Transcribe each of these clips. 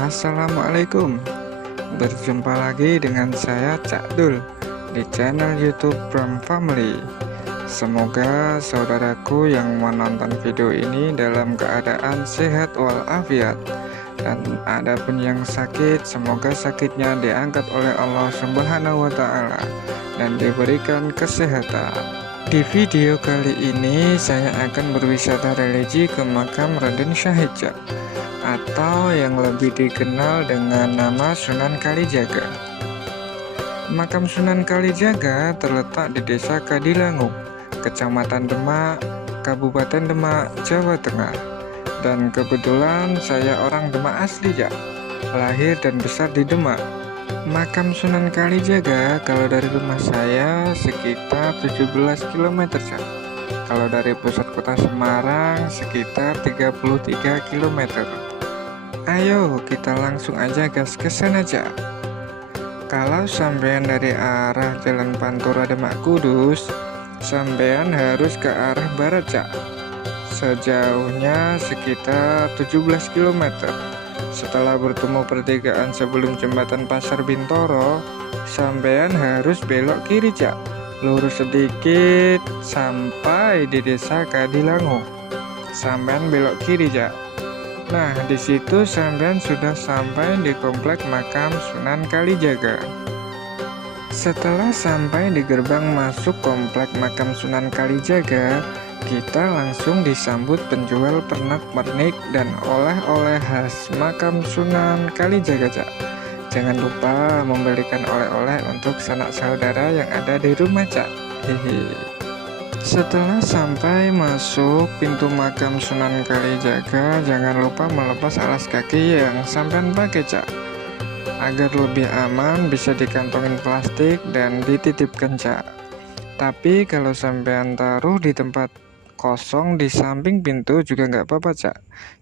Assalamualaikum. Berjumpa lagi dengan saya Cak Dul di channel YouTube Pram Family. Semoga saudaraku yang menonton video ini dalam keadaan sehat walafiat, dan adapun yang sakit, semoga sakitnya diangkat oleh Allah Subhanahu wa Ta'ala dan diberikan kesehatan. Di video kali ini saya akan berwisata religi ke makam Raden Syahid, atau yang lebih dikenal dengan nama Sunan Kalijaga. Makam Sunan Kalijaga terletak di Desa Kadilangu, Kecamatan Demak, Kabupaten Demak, Jawa Tengah. Dan kebetulan saya orang Demak asli, lahir dan besar di Demak. Makam Sunan Kalijaga kalau dari rumah saya sekitar 17 km, kalau dari pusat kota Semarang sekitar 33 km. Ayo kita langsung aja gas ke sana, Kalau sampean dari arah Jalan Pantura Demak Kudus, sampean harus ke arah barat, sejauhnya sekitar 17 km. Setelah bertemu pertigaan sebelum jembatan Pasar Bintoro, sampean harus belok kiri, lurus sedikit sampai di Desa Kadilangu. Sampean belok kiri, Nah, di situ sampean sudah sampai di komplek makam Sunan Kalijaga. Setelah sampai di gerbang masuk komplek makam Sunan Kalijaga, kita langsung disambut penjual pernak-pernik dan oleh-oleh khas makam Sunan Kalijaga, Jangan lupa membelikan oleh-oleh untuk sanak saudara yang ada di rumah, Hehe. Setelah sampai masuk pintu makam Sunan Kalijaga, jangan lupa melepas alas kaki yang sampean pakai, agar lebih aman bisa dikantongin plastik dan dititipkan, Tapi kalau sampean taruh di tempat kosong di samping pintu juga nggak apa-apa,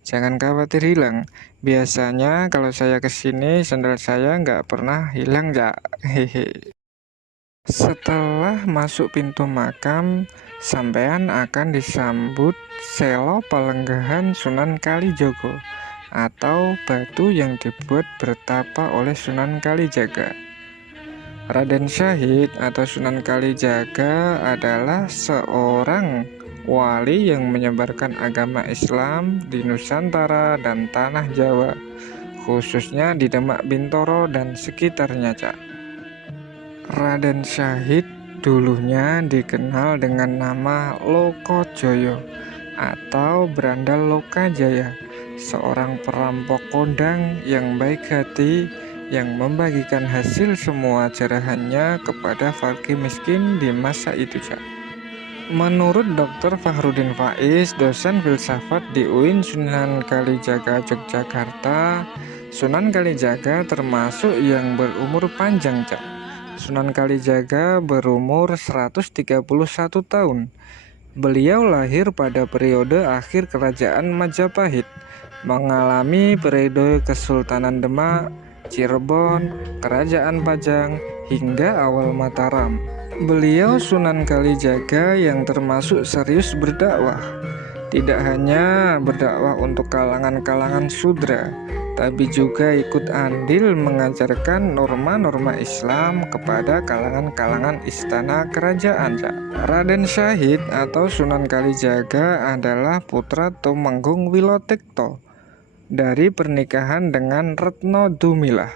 Jangan khawatir hilang. Biasanya kalau saya kesini sandal saya nggak pernah hilang, Hehe. Setelah masuk pintu makam, sampean akan disambut selo palenggahan Sunan Kalijogo atau batu yang dibuat bertapa oleh Sunan Kalijaga. Raden Syahid atau Sunan Kalijaga adalah seorang wali yang menyebarkan agama Islam di Nusantara dan tanah Jawa, khususnya di Demak Bintoro dan sekitarnya, Raden Syahid dulunya dikenal dengan nama Lokojoyo atau Brandal Lokajaya, seorang perampok kondang yang baik hati yang membagikan hasil semua jarahannya kepada fakir miskin di masa itu, Menurut Dr. Fahrudin Faiz, dosen filsafat di UIN Sunan Kalijaga Yogyakarta, Sunan Kalijaga termasuk yang berumur panjang, Sunan Kalijaga berumur 131 tahun. Beliau lahir pada periode akhir kerajaan Majapahit, mengalami periode Kesultanan Demak, Cirebon, Kerajaan Pajang, hingga awal Mataram. Beliau Sunan Kalijaga yang termasuk serius berdakwah. Tidak hanya berdakwah untuk kalangan-kalangan sudra, tapi juga ikut andil mengajarkan norma-norma Islam kepada kalangan-kalangan istana kerajaan, Raden Syahid atau Sunan Kalijaga adalah putra Tumenggung Wilotekto dari pernikahan dengan Retno Dumilah.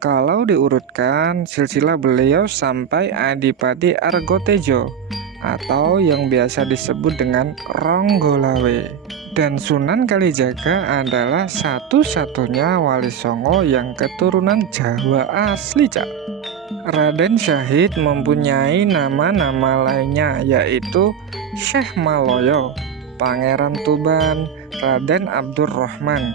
Kalau diurutkan, silsilah beliau sampai Adipati Argotejo atau yang biasa disebut dengan Ronggolawe. Dan Sunan Kalijaga adalah satu-satunya wali songo yang keturunan Jawa asli, Raden Syahid mempunyai nama-nama lainnya, yaitu Syekh Maloyo, Pangeran Tuban, Raden Abdurrahman,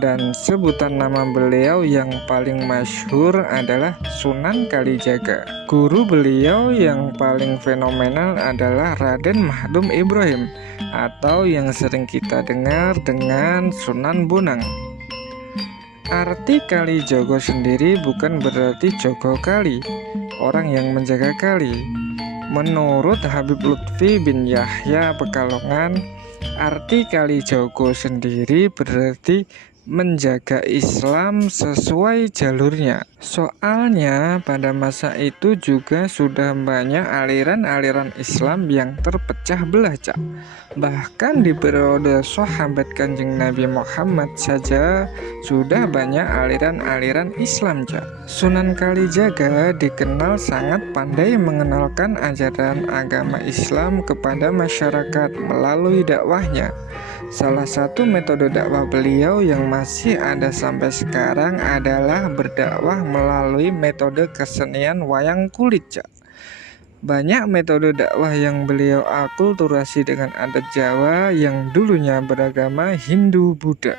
dan sebutan nama beliau yang paling masyhur adalah Sunan Kalijaga. Guru beliau yang paling fenomenal adalah Raden Mahdum Ibrahim atau yang sering kita dengar dengan Sunan Bonang. Arti Kalijogo sendiri bukan berarti Jogo Kali, orang yang menjaga kali. Menurut Habib Lutfi bin Yahya Pekalongan, arti Kalijogo sendiri berarti menjaga Islam sesuai jalurnya. Soalnya pada masa itu juga sudah banyak aliran-aliran Islam yang terpecah belah, Cak. Bahkan di periode sahabat Kanjeng Nabi Muhammad saja sudah banyak aliran-aliran Islam, Cak. Sunan Kalijaga dikenal sangat pandai mengenalkan ajaran agama Islam kepada masyarakat melalui dakwahnya. Salah satu metode dakwah beliau yang masih ada sampai sekarang adalah berdakwah melalui metode kesenian wayang kulit, Cak. Banyak metode dakwah yang beliau akulturasi dengan adat Jawa yang dulunya beragama Hindu-Buddha.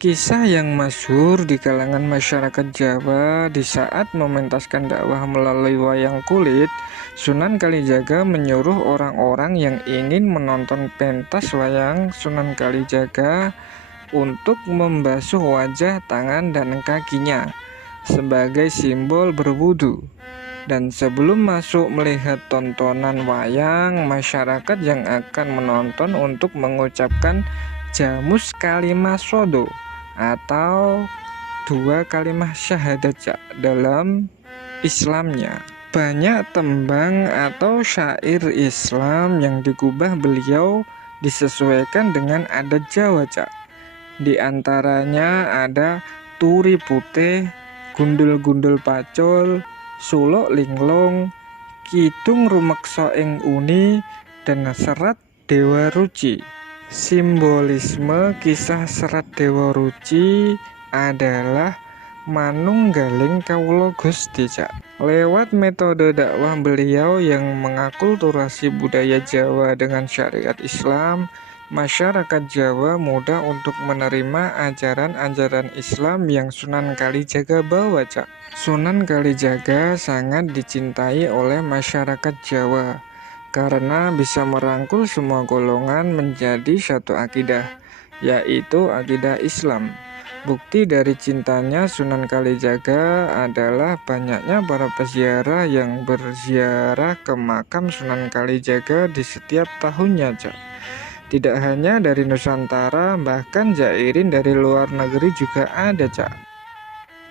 Kisah yang masyhur di kalangan masyarakat Jawa di saat mementaskan dakwah melalui wayang kulit, Sunan Kalijaga menyuruh orang-orang yang ingin menonton pentas wayang Sunan Kalijaga untuk membasuh wajah, tangan, dan kakinya sebagai simbol berwudu. Dan sebelum masuk melihat tontonan wayang, masyarakat yang akan menonton untuk mengucapkan jamus kalimah sodo atau 2 kalimah syahadat, Cak, dalam Islamnya. Banyak tembang atau syair Islam yang digubah beliau disesuaikan dengan adat Jawa, Cak. Di antaranya ada turi putih, gundul-gundul pacul, suluk linglung, kidung rumeksa ing uni, dan serat Dewa Ruci. Simbolisme kisah serat Dewa Ruci adalah manunggaling kawula Gusti, Cak. Lewat metode dakwah beliau yang mengakulturasi budaya Jawa dengan syariat Islam, masyarakat Jawa mudah untuk menerima ajaran-ajaran Islam yang Sunan Kalijaga bawa, Cak. Sunan Kalijaga sangat dicintai oleh masyarakat Jawa karena bisa merangkul semua golongan menjadi satu akidah, yaitu akidah Islam. Bukti dari cintanya Sunan Kalijaga adalah banyaknya para peziarah yang berziarah ke makam Sunan Kalijaga di setiap tahunnya, Cak. Tidak hanya dari Nusantara, bahkan jairin dari luar negeri juga ada, Cak.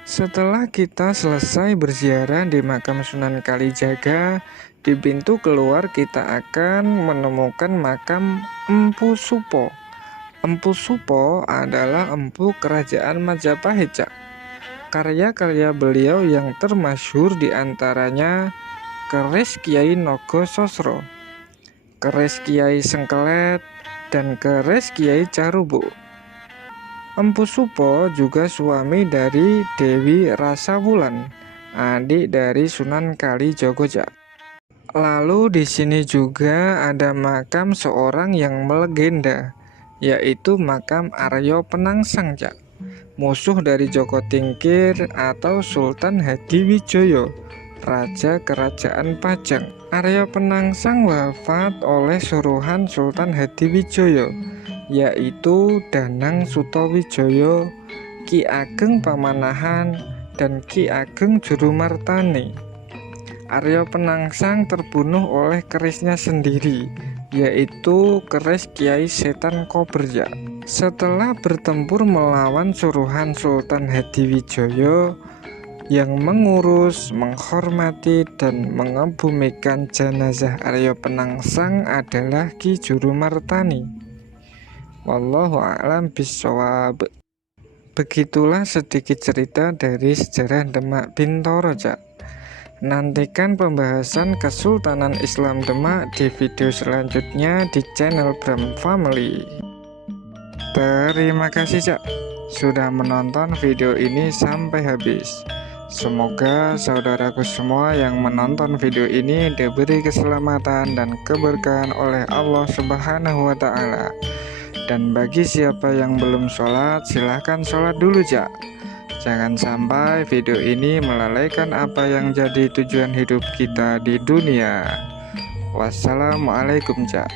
Setelah kita selesai berziarah di makam Sunan Kalijaga, di pintu keluar kita akan menemukan makam Empu Supo. Empu Supo adalah empu kerajaan Majapahit, Cak. Karya-karya beliau yang termasyhur diantaranya Keris Kiai Nogososro, Keris Kiai Sengkelet, dan Keris Kiai Carubo. Empu Supo juga suami dari Dewi Rasawulan, adik dari Sunan Kalijogo, Cak. Lalu di sini juga ada makam seorang yang melegenda, yaitu makam Aryo Penangsang, Cak. Musuh dari Joko Tingkir atau Sultan Hadiwijoyo, Raja Kerajaan Pajang. Aryo Penangsang wafat oleh suruhan Sultan Hadiwijoyo, yaitu Danang Sutawijoyo, Ki Ageng Pamanahan, dan Ki Ageng Jurumartani. Aryo Penangsang terbunuh oleh kerisnya sendiri, yaitu keris Kiai Setan Koberja. Setelah bertempur melawan suruhan Sultan Hadiwijoyo yang mengurus, menghormati, dan mengebumikan jenazah Aryo Penangsang adalah Ki Jurumartani. Wallahu a'lam bishawab. Begitulah sedikit cerita dari sejarah Demak Bintoro, Cak. Nantikan pembahasan Kesultanan Islam Demak di video selanjutnya di channel Bram Family. Terima kasih, Cak, sudah menonton video ini sampai habis. Semoga saudaraku semua yang menonton video ini diberi keselamatan dan keberkahan oleh Allah Subhanahu wa Ta'ala. Dan bagi siapa yang belum sholat, silahkan sholat dulu, Cak. Jangan sampai video ini melalaikan apa yang jadi tujuan hidup kita di dunia. Wassalamualaikum, Cak.